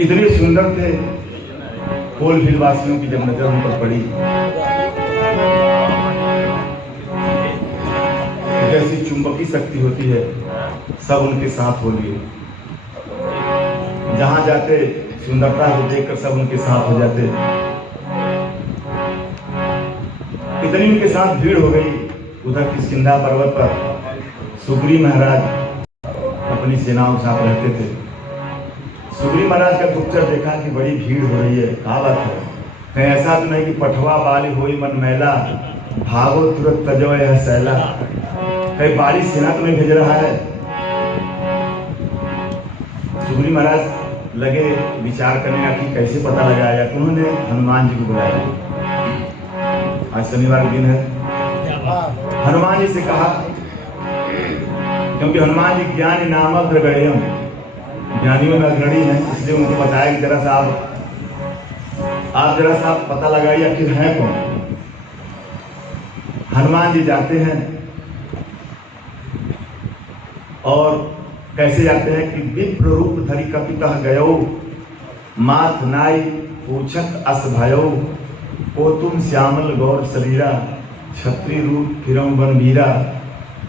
इतने सुंदर थे। कोलफील्ड वासियों की जब नजर उन पर पड़ी, जैसी चुंबकीय शक्ति होती है, सब उनके साथ हो लिए। जहां जाते सुंदरता को देखकर सब उनके साथ हो जाते। इतनी उनके साथ भीड़ हो गई। उधर किष्किंधा पर्वत पर सुग्रीव महाराज अपनी सेनाओं के साथ रहते थे। सुग्रीव महाराज का गुप्तचर देखा कि बड़ी भीड़ हो रही है, क्या बात है? कहीं ऐसा तो नहीं कि पठवा बाली होई मन मैला, भागो तुरंत तजो यह सैला, कहीं बाली सेना तो नहीं भेज रहा है? सुग्रीव महाराज लगे विचार करने का कि कैसे पता लगाया जाए। उन्होंने हनुमान जी को बुलाया। आज शनिवार का दिन है। हनुमान जी से कहा, क्योंकि हनुमान जी ज्ञानी नामक द्रगड़ियम, ज्ञानियों में अग्रणी है, इसलिए उनको बताया कि जरा सा आप जरा सा पता लगाइए आखिर है कौन। हनुमान जी जाते हैं और कैसे जाते हैं कि विप्र रूप धरि कपितः गयो, माथ नाई पूछत अस भयो, को तुम श्यामल गौर शरीरा, क्षत्रिय रूप फिरम वन वीरा,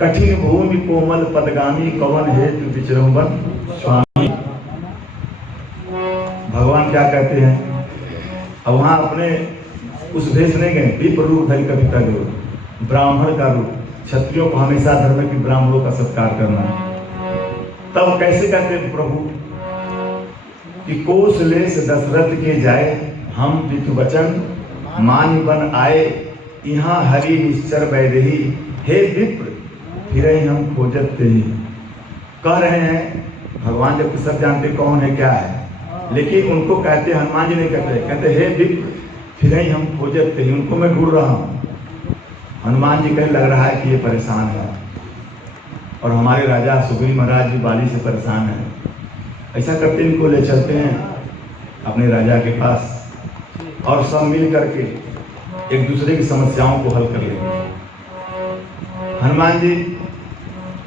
कठिन भूमि कोमल पदगामी, कवन हेतु विचरम वन स्वामी। भगवान क्या कहते हैं? अब वहां अपने उस भेष नहीं गए, विप्र रूप धरि कपितः गयो, ब्राह्मण का रूप। क्षत्रियों को हमेशा धर्म है कि ब्राह्मणों का सत्कार करना। तब कैसे कहते प्रभु कि कोसलेश दशरथ के जाए, हम पितु वचन मान बन आए, यहाँ हरि निश्चर बैदेही, हे विप्र फिर हम खोजत ही। कह रहे हैं भगवान जबकि सब जानते कौन है क्या है, लेकिन उनको कहते हनुमान जी नहीं कहते, कहते हे विप्र फिर हम खोजत ही, उनको मैं ढूंढ रहा हूँ। हनुमान जी कहीं लग रहा है कि ये परेशान है और हमारे राजा सुग्रीव महाराज भी बाली से परेशान है। ऐसा करते इनको ले चलते हैं अपने राजा के पास और सब मिल करके एक दूसरे की समस्याओं को हल कर लेंगे। हनुमान जी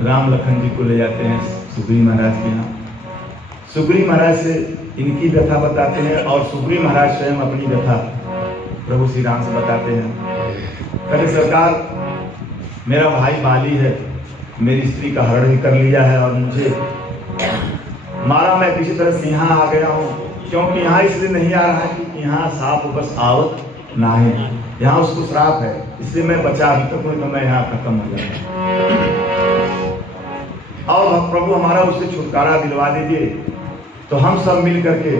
राम लखन जी को ले जाते हैं सुग्रीव महाराज के यहाँ। सुग्रीव महाराज से इनकी व्यथा बताते हैं और सुग्रीव महाराज स्वयं अपनी व्यथा प्रभु श्री राम से बताते हैं। कहते सरकार, मेरा भाई बाली है, मेरी स्त्री का हरण भी कर लिया है और मुझे मारा। मैं किसी तरह से यहाँ आ गया हूँ, क्योंकि यहाँ इसलिए नहीं आ रहा है कि यहाँ सांप बस आवत ना है, यहाँ उसको श्राप है, इसलिए मैं बचा अभी तक तो मैं यहाँ खत्म हो जाऊँ। और प्रभु हमारा उससे छुटकारा दिलवा दीजिए, तो हम सब मिल करके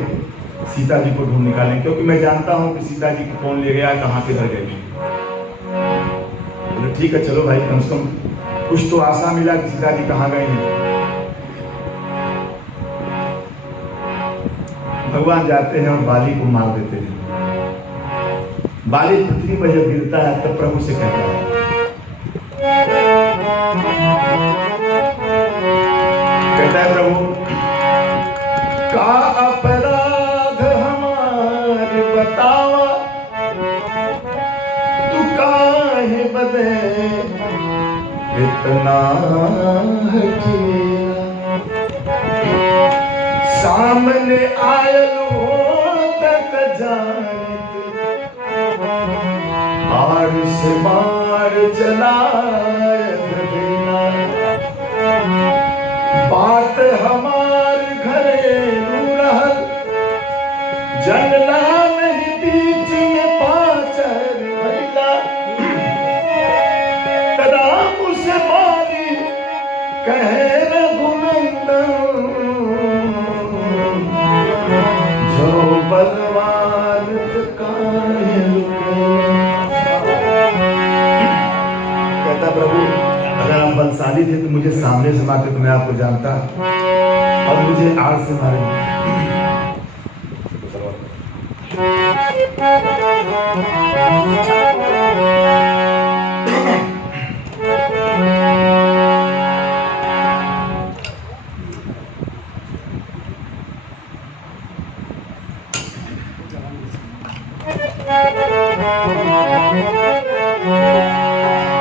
सीता जी को ढूंढ निकालें, क्योंकि मैं जानता हूँ कि सीता जी को कौन ले गया, कहाँ किधर गई। बोले ठीक है चलो भाई, कम से कम कुछ तो आशा मिला कि सीता जी कहाँ गए हैं। भगवान जाते हैं और बाली को मार देते हैं। बाली पृथ्वी पर जब गिरता है तब प्रभु से कहता है, कहता है प्रभु का अपराध हमारे बतावा, तू काहे बदे इतना किया, सामने आयल हो तक जानत, बार से बार चलायत बिना, बात हमार घरेलू रहल, जनला नहीं बीच में पाचर भैला, राम से मारी कहे रघुनंदन, जो बलवान कहता प्रभु अगर आप बलशाली थे तो मुझे सामने से मारते तो मैं आपको जानता, और मुझे आड़ से मारेंगे।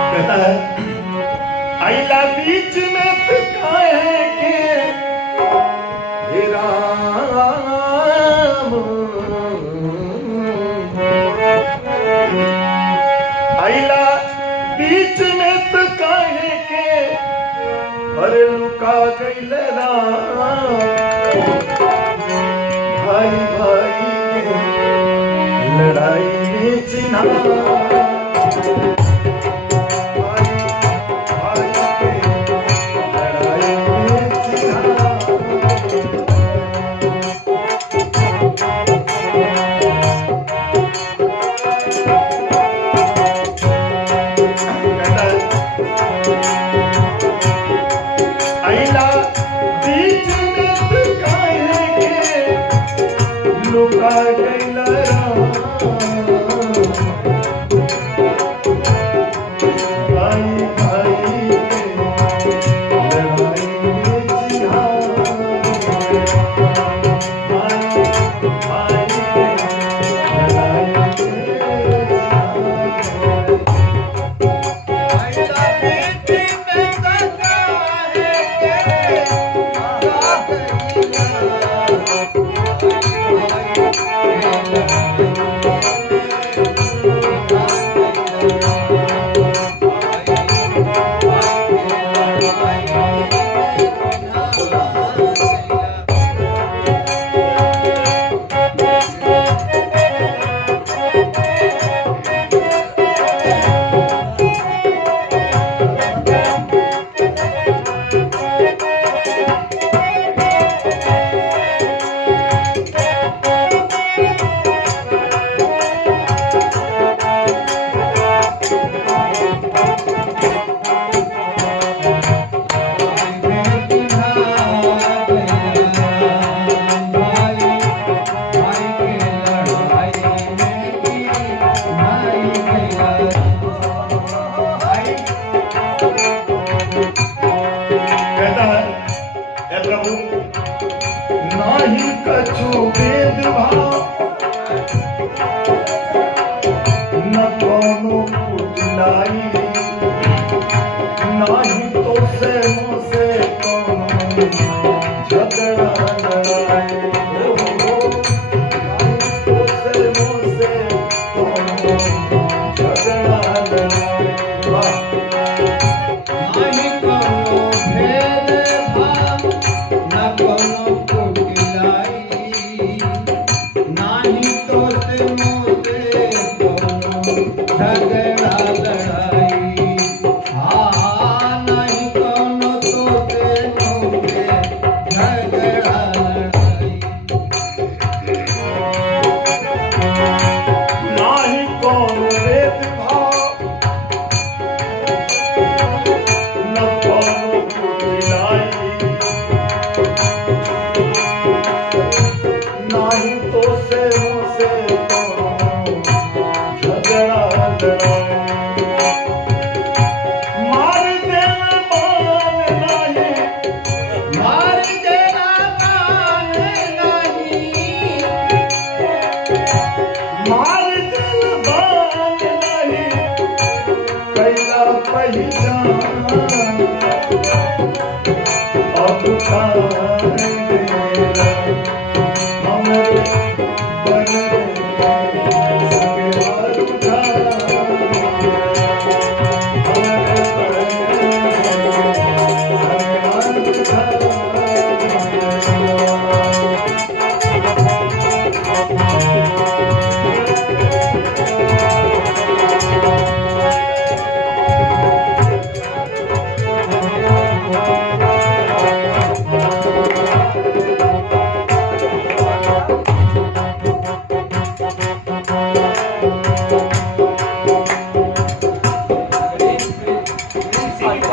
कहता है आइला बीच में फिकाए के राम, अरे लुका गईल राम भाई भाई के लड़ाई में चिन्हा नाही कछु भेदभाव न कोनो कुटिलाई नाही तो से मुझसे कोनो झगड़ा लड़ाई तो से मुझसे कोनो झगड़ा लड़ाई नाही कोनो भेदभाव न कोनो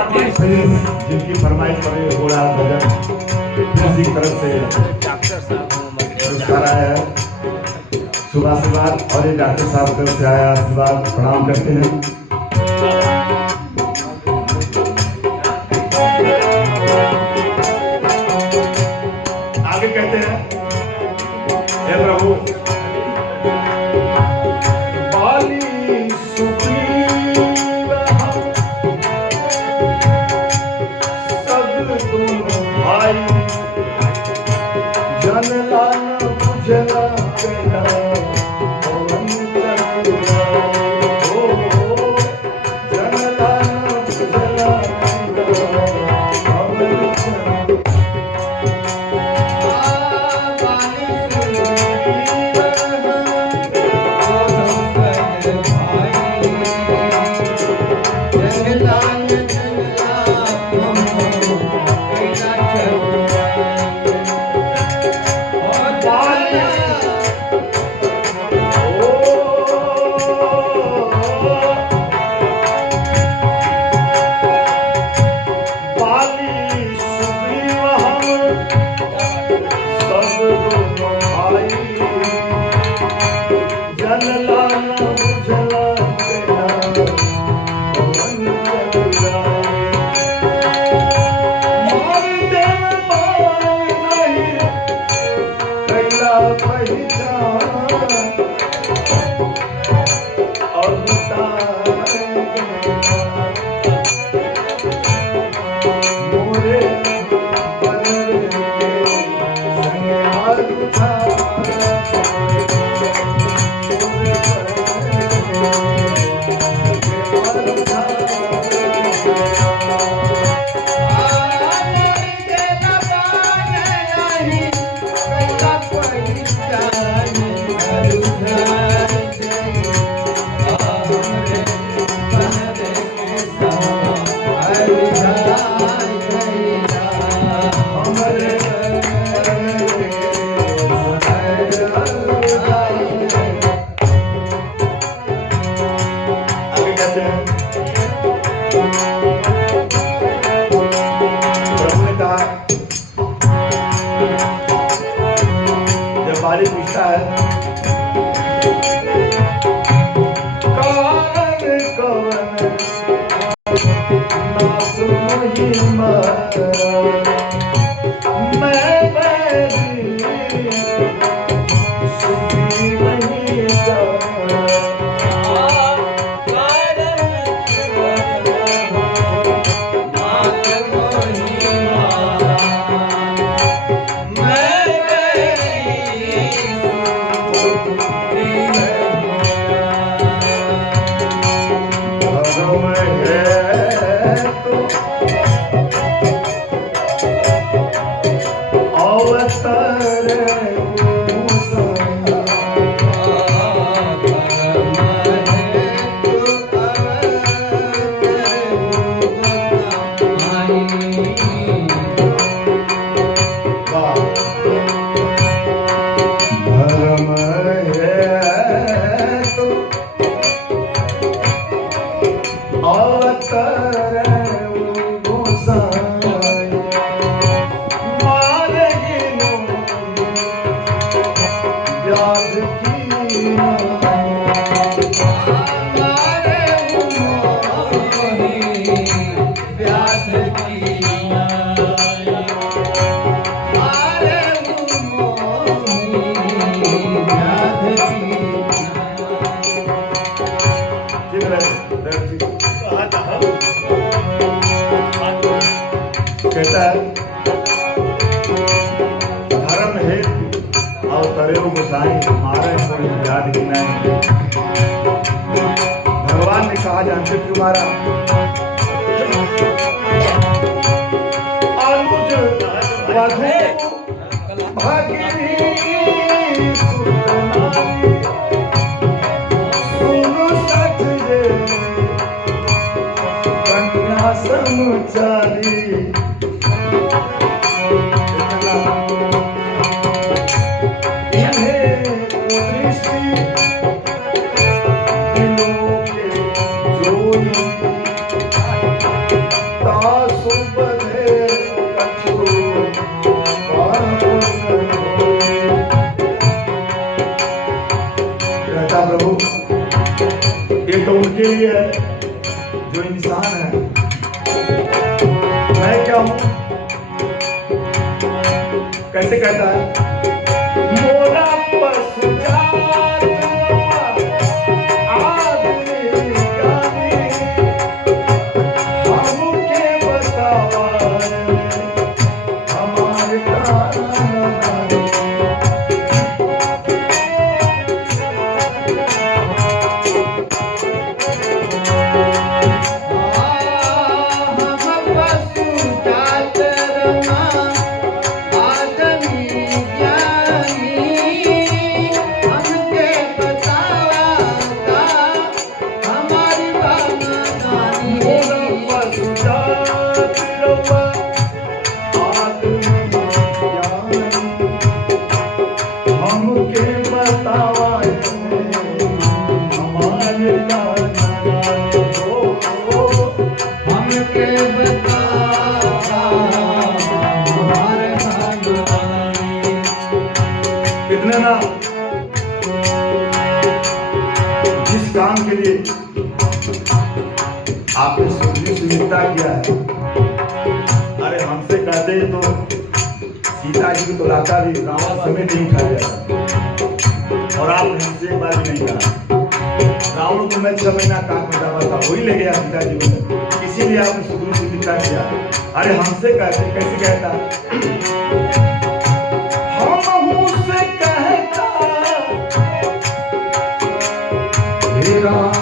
जिनकी फरमाइश पर घोड़ा भजन की तरफ से पुरस्कार आया है शुभ आशीर्वाद और ये डॉक्टर साहब की तरफ से आया आशीर्वाद प्रणाम करते हैं। आगे कहते हैं हे प्रभु सब दोनों भाई जन लाना बुझला तेरा पवन चल जाए मार देव मार नहीं कैला पहचान अब मोरे पर बारी पूछता है कहता है धर्म है और करे गोसाई मारे कोई याद ही नहीं। भगवान ने कहा जानते तुम्हारा अनुज वधु भगिनी सुनु सच जे कन्या समुचारी प्रभु ये तो उनके लिए है जो इंसान है, मैं क्या हूं? कैसे कहता है मोरा पशु जात आदमी गानी हमके बतावा हमारे ना जिस काम के लिए आपने सुनिश्चितता किया है, अरे हमसे कहते तो सीता जी को लाता भी रावण समेत नहीं उठा जाता, और आपने हमसे एक बार भी नहीं कहा। रावण को मैं 6 महीना काट में डाला था, वही ले गया सीता जी को, इसीलिए आपने सुनिश्चितता किया। अरे हमसे कहते कैसे कहता, हम मुझसे कहता हे राम,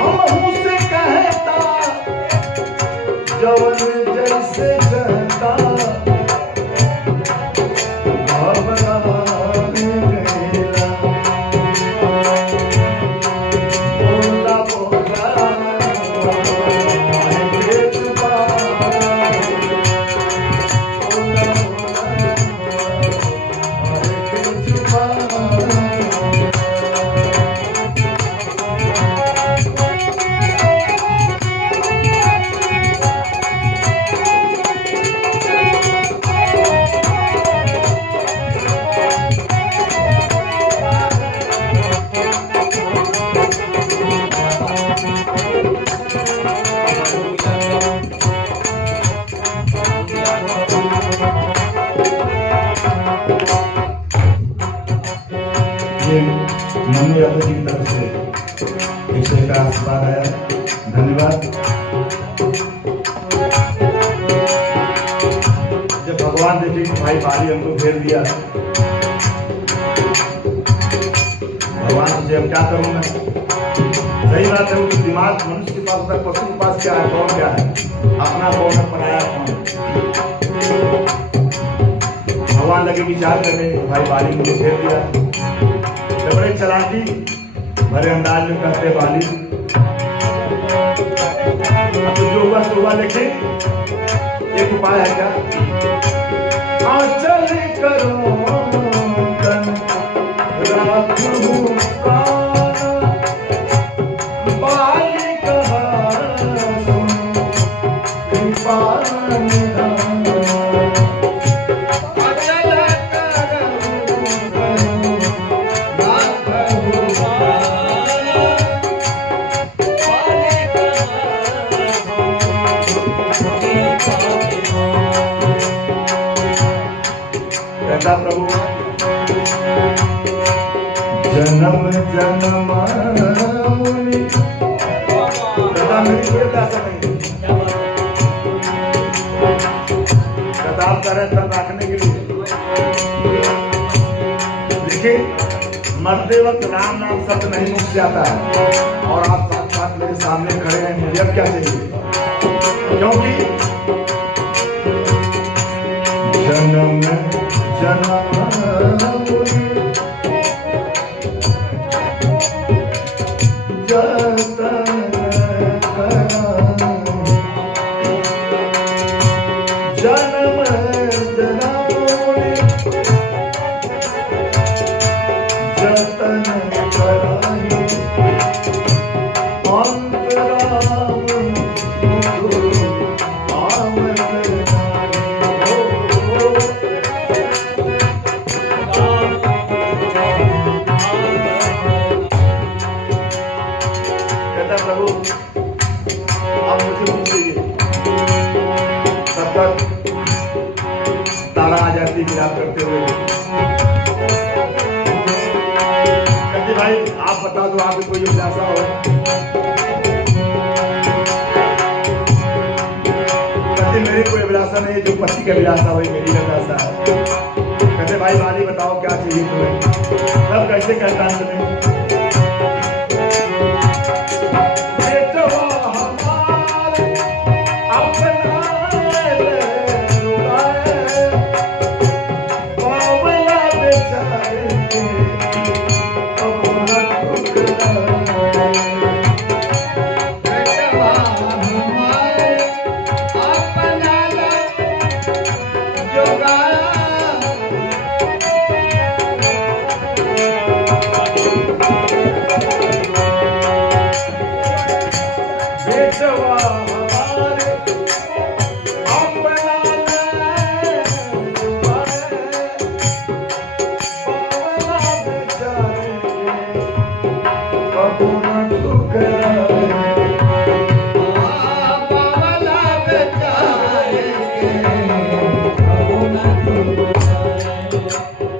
हम मुझसे कहता जवन जैसे कहता मम्मी यादव जी की तरफ से 101 का आशीर्वाद आया, धन्यवाद। जब भगवान देखे कि भाई बाली हमको घेर दिया, भगवान मुझे अब क्या करूं मैं? सही बात है, उनकी दिमाग मनुष्य के पास होता है, पशु के पास क्या है, कौन क्या है, अपना कौन है, पराया कौन। भगवान लगे विचार करने, भाई बाली मुझे घेर दिया। बड़े चलाकी भरे अंदाज में कहते वाली, अब तो जो हुआ सो हुआ। लेकिन एक उपाय है क्या, आंचल करो तन राखूं प्राण, बाली कहा सुन कृपा निधान। प्रभु जन्म जन्म मुनि, कथा मेरी कोई दासा नहीं, कथा आप कर रहे थे रखने के लिए। देखिए, मरते वक्त राम नाम शब्द नहीं मुख से आता है, और आप साथ मेरे सामने खड़े हैं, मुझे अब क्या चाहिए? क्योंकि जन्म जन्म प्रभु अब मुझे कुछ चाहिए, तब तक तारा आ जाती विलाप करते हुए, कहती भाई आप बता दो आपकी कोई अभिलाषा हो। कहती मेरी कोई अभिलाषा नहीं है, जो पति की अभिलाषा हुई मेरी अभिलाषा है। कहते भाई वाली बताओ क्या चाहिए तुम्हें? तब कैसे कहता है तुम्हें, न ठुकराए। बावला बेचारे प्रभु न ठुकराए।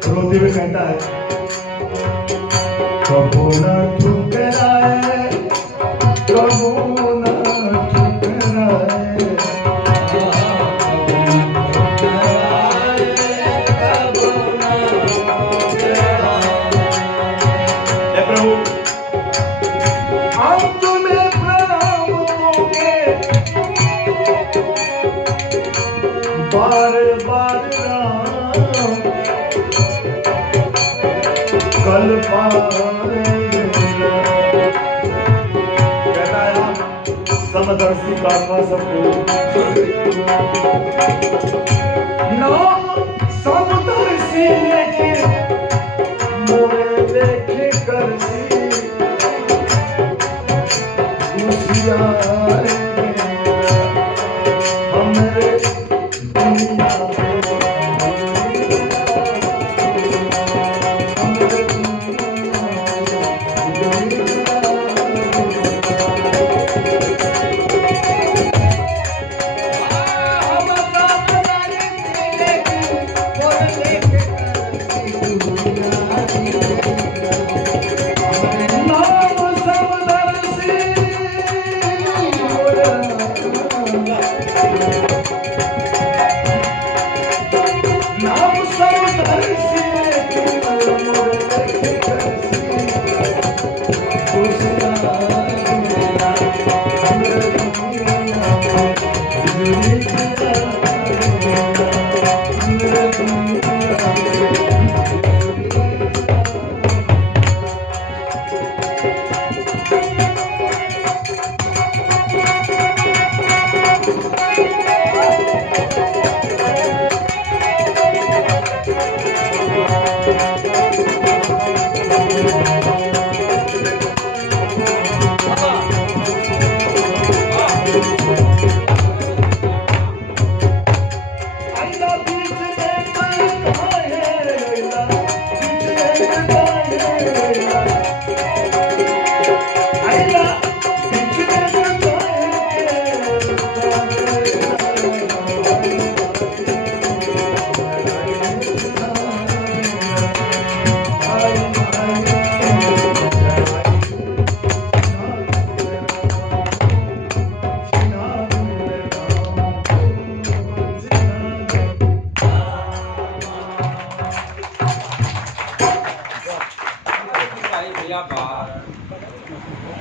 रोते हुए कहता है प्रभु न ठुकराए, प्रभु न ठुकराए। हे प्रभु, हम तुम्हें प्रणाम दोगे बार बार राम, कल कहता है आप समदर्शी कारणा सबको नाम समदर्शी लेके मोरे देखे करसी होशियार हमरे दुनिया Krishna